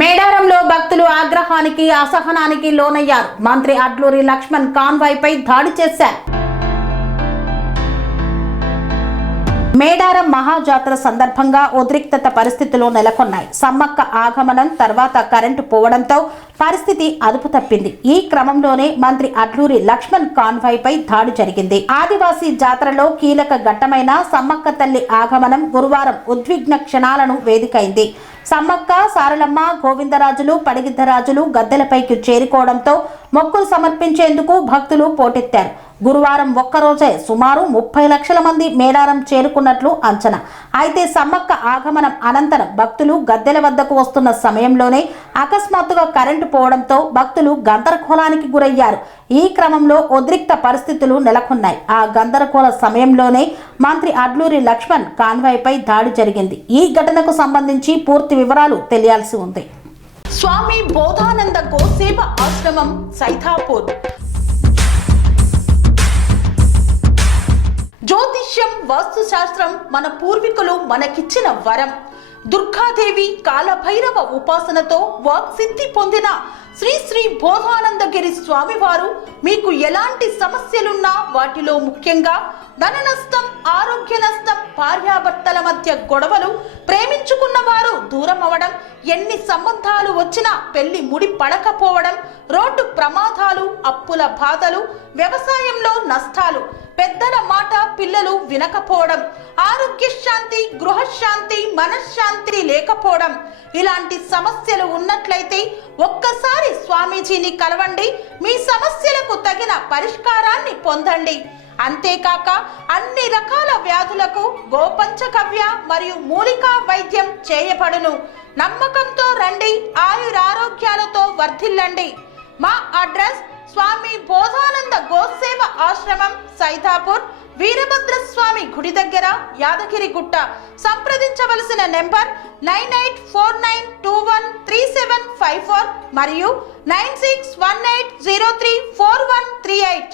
మేడారంలో భక్తులు ఆగ్రహానికి అసహనానికి లోనయ్యారు. మంత్రి అడ్లూరి లక్ష్మణ్ కాన్వాయ్పై దాడి చేశారు. మేడారం మహాజాతర సందర్భంగా ఉద్రిక్తత పరిస్థితులు నెలకొన్నాయి. సమ్మక్క ఆగమనం తర్వాత కరెంటు పోవడంతో పరిస్థితి అదుపు తప్పింది. ఈ క్రమంలోనే మంత్రి అడ్లూరి లక్ష్మణ్ కాన్వాయ్పై దాడి జరిగింది. ఆదివాసీ జాతరలో కీలక ఘట్టమైన సమ్మక్క తల్లి ఆగమనం గురువారం ఉద్విగ్న క్షణాలను వేదికైంది. సమ్మక్క, సారలమ్మ, గోవిందరాజులు, పడిగిద్దరాజులు గద్దెలపైకి చేరుకోవడంతో మొక్కులు సమర్పించేందుకు భక్తులు పోటెత్తారు. గురువారం ఒక్కరోజే సుమారు 30 లక్షల మంది మేడారం చేరుకున్నట్లు అంచనా. అయితే సమ్మక్క ఆగమనం అనంతరం భక్తులు గద్దెల వద్దకు వస్తున్న సమయంలోనే అకస్మాత్తుగా కరెంటు పోవడంతో భక్తులు గందరగోళానికి గురయ్యారు. ఈ క్రమంలో ఉద్రిక్త పరిస్థితులు నెలకొన్నాయి. ఆ గందరగోళ సమయంలోనే మంత్రి అడ్లూరి లక్ష్మణ్ కాన్వాయ్పై దాడి జరిగింది. ఈ ఘటనకు సంబంధించి పూర్తి వివరాలు తెలియాల్సి ఉంది. స్వామి బోధానంద గోసేవ ఆశ్రమం సైథాపూర్. జ్యోతిష్యం, వాస్తుశాస్త్రం మన పూర్వీకులు మనకిచ్చిన వరం. దుర్గాదేవి, కాలభైరవ ఉపాసనతో వాక్సిద్ధి పొందిన శ్రీ శ్రీ బోధానందగిరి స్వామివారు మీకు ఎలాంటి సమస్యలున్నా, వాటిలో ముఖ్యంగా ధన నష్టం, ఆరోగ్య నష్టం, భార్యాభర్తల మధ్య గొడవలు, ప్రేమించుకున్న వారు దూరం అవడం, ఎన్ని సంబంధాలు వచ్చినా పెళ్లి ముడి పడకపోవడం, రోడ్డు ప్రమాదాలు, అప్పుల బాధలు, వ్యవసాయంలో నష్టాలు, పెద్దల మాట పిల్లలు వినకపోవడం, ఆరోగ్య శాంతి, గృహశాంతి, మనశ్శాంతి లేకపోవడం, ఇలాంటి సమస్యలు ఉన్నట్లయితే ఒక్కసారి స్వామీజీని కలవండి. మీ సమస్యలకు తగిన పరిష్కారాన్ని పొందండి. అంతేకాక అన్ని రకాల వ్యాధులకు గోపంచకవ్య మరియు మూలికా వైద్యం చేయబడును. నమ్మకంతో రండి, ఆయురారోగ్యాలతో వర్ధిల్లండి. మా అడ్రస్ స్వామి బోధానంద గోసేవ ఆశ్రమం, సైథాపూర్, వీరభద్రస్వామి గుడి దగ్గర, యాదగిరిగుట్ట. సంప్రదించవలసిన నెంబర్ 9849213754 మరియు 9618034138.